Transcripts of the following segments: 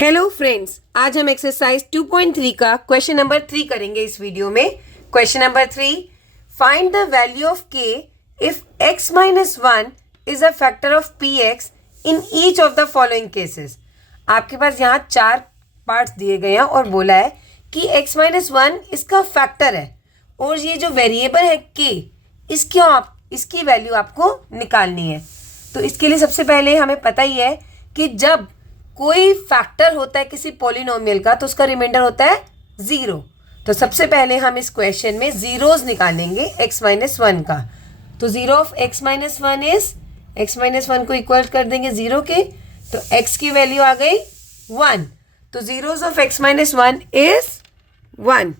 Hello friends, आज हम exercise 2.3 का क्वेश्चन नंबर 3 करेंगे इस वीडियो में। Question number 3, find the value of k if x minus 1 is a factor of px in each of the following cases. आपके पास यहाँ 4 parts दिए गए हैं और बोला है कि x माइनस 1 इसका फैक्टर है और ये जो वेरिएबल है k इसकी वैल्यू आपको निकालनी है। तो इसके लिए सबसे पहले हमें पता ही है कि जब कोई फैक्टर होता है किसी पॉलिनोमियल का तो उसका रिमाइंडर होता है 0। तो सबसे पहले हम इस क्वेश्चन में जीरोस निकालेंगे x माइनस 1 का। तो 0 of x minus 1 is, x minus 1 को इक्वल कर देंगे 0 के, तो x की वैल्यू आ गई 1। तो zeros of x minus 1 is 1।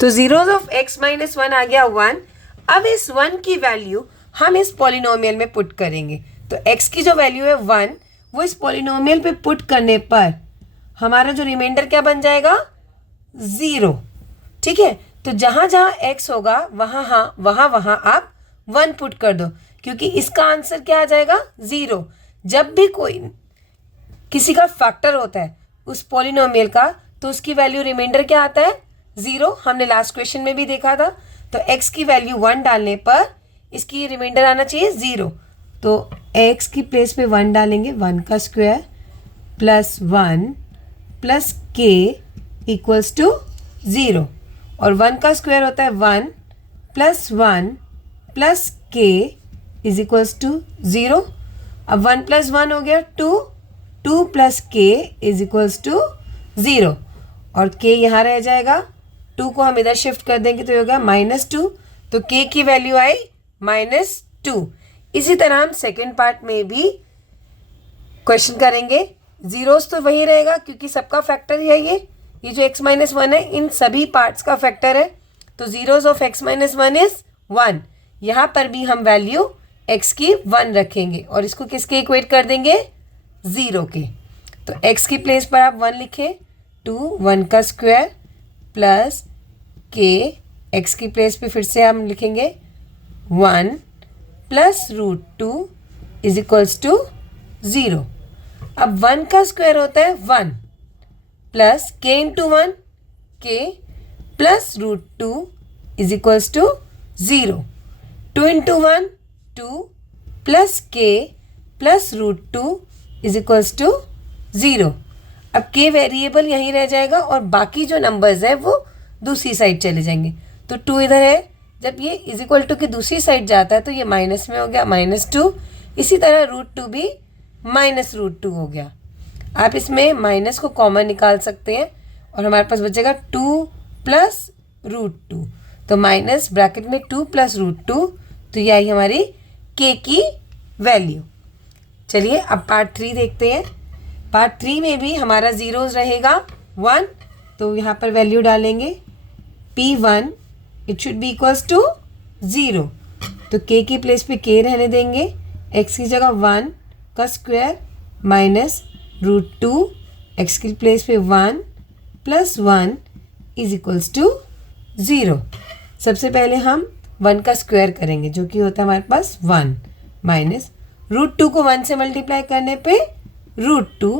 तो जीरोस ऑफ x माइनस 1 आ गया 1। अब इस 1 की वैल्यू हम इस पॉलिनोमियल में पुट करेंगे। तो x की जो वैल्यू है 1 वो इस पॉलिनोमियल पे पुट करने पर हमारा जो रिमाइंडर क्या बन जाएगा, 0। ठीक है, तो जहाँ जहाँ x होगा वहाँ आप 1 पुट कर दो, क्योंकि इसका आंसर क्या आ जाएगा, 0। जब भी कोई किसी का फैक्टर होता है उस पॉलिनोमियल का तो उसकी वैल्यू रिमाइंडर क्या आता है, 0। हमने लास्ट क्वेश्चन में भी देखा था। तो x की वैल्यू 1 डालने पर इसकी रिमाइंडर आना चाहिए 0। तो x की प्लेस पे 1 डालेंगे, 1 का square plus 1 plus k equals to 0। और 1 का स्क्वायर होता है 1 plus 1 plus k is equals to 0। अब 1 प्लस 1 हो गया 2, 2 plus k is equals to 0। और k यहाँ रह जाएगा, 2 को हम इधर शिफ्ट कर देंगे तो होगा -2। तो k की वैल्यू आई -2। इसी तरह हम सेकेंड पार्ट में भी क्वेश्चन करेंगे। जीरोस तो वही रहेगा क्योंकि सबका फैक्टर ही है ये जो x माइनस 1 है इन सभी पार्ट्स का फैक्टर है। तो zeros of x minus 1 is 1। यहाँ पर भी हम वैल्यू x की 1 रखेंगे और इसको किसके इक्वेट कर देंगे, 0 के। तो x की प्लेस पर आप 1 लिखें, 2 1 का स्क्वायर प्लस k, x की प्लेस पे फिर से हम लिखेंगे 1 प्लस √2 इज इक्वल्स टू 0। अब 1 का स्क्वायर होता है 1 plus k into 1 k plus √2 is equals to 0। 2 into 1 2 plus k plus √2 is equals to 0। अब k वेरिएबल यहीं रह जाएगा और बाकी जो नंबर्स है वो दूसरी साइड चले जाएंगे। तो 2 इधर है, जब ये इज इक्वल टू की दूसरी साइड जाता है तो ये माइनस में हो गया -2। इसी तरह √2 भी -√2 हो गया। आप इसमें माइनस को कॉमन निकाल सकते हैं और हमारे पास बचेगा 2 प्लस √2। तो माइनस ब्रैकेट में 2 प्लस √2, तो ये आई हमारी k की वैल्यू। चलिए अब पार्ट 3 देखते हैं। पार्ट 3 में भी हमारा जीरोस रहेगा 1। तो यहाँ पर वैल्यू डालेंगे p1 it should be equals to 0। तो k की प्लेस पे k रहने देंगे, x की जगह 1 का स्क्वायर माइनस √2, x की प्लेस पे 1 प्लस 1 इज इक्वल्स टू 0। सबसे पहले हम 1 का स्क्वायर करेंगे जो कि होता है हमारे पास 1 माइनस √2 को 1 से मल्टीप्लाई करने पे √2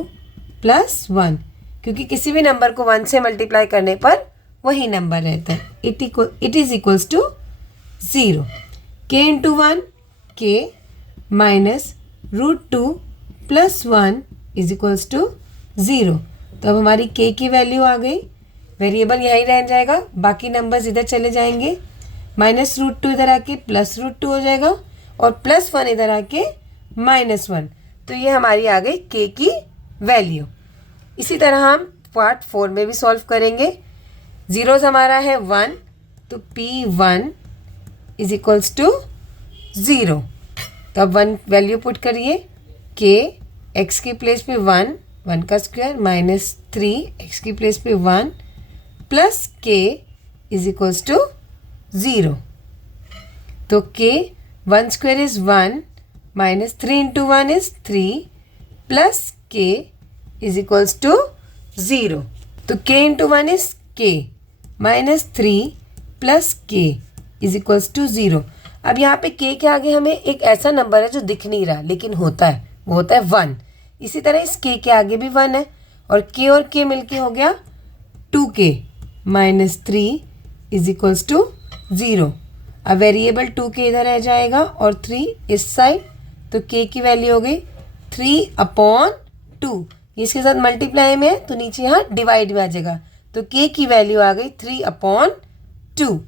प्लस 1, क्योंकि किसी भी नंबर को 1 से मल्टीप्लाई करने पर वही नंबर रहता है। It is equals to 0। k into 1 k minus √2 plus 1 is equals to 0। तो अब हमारी k की वैल्यू आ गई, वेरिएबल यहीं रह जाएगा, बाकी नंबर्स इधर चले जाएंगे। -√2 इधर आके प्लस √2 हो जाएगा और प्लस 1 इधर आके -1। तो ये हमारी आ गई k की वैल्यू। इसी तरह हम पार्ट 4 में भी सॉल्व करेंगे। जीरोस हमारा है 1, तो p1 इज इक्वल्स टू 0। तो अब 1 वैल्यू पुट करिए, k x की प्लेस पे 1, 1 का स्क्वायर माइनस 3 x की प्लेस पे 1 plus k is equals to 0। तो k 1 square is 1 minus 3 into 1 is 3 plus k is equals to 0। तो k into 1 is k -3 plus k is equals to 0। अब यहाँ पे k के आगे हमें एक ऐसा नंबर है जो दिख नहीं रहा लेकिन होता है, वो होता है 1। इसी तरह इस k के आगे भी 1 है और k मिलके हो गया 2k minus 3 is equals to 0। अब वेरिएबल 2k इधर रह जाएगा और 3 इस साइड, तो k की वैल्यू हो गई 3/2। इसके साथ मल्टीप्लाई में है तो नीचे यहाँ डिवाइड में आ जाएगा, तो k की वैल्यू आ गई 3/2।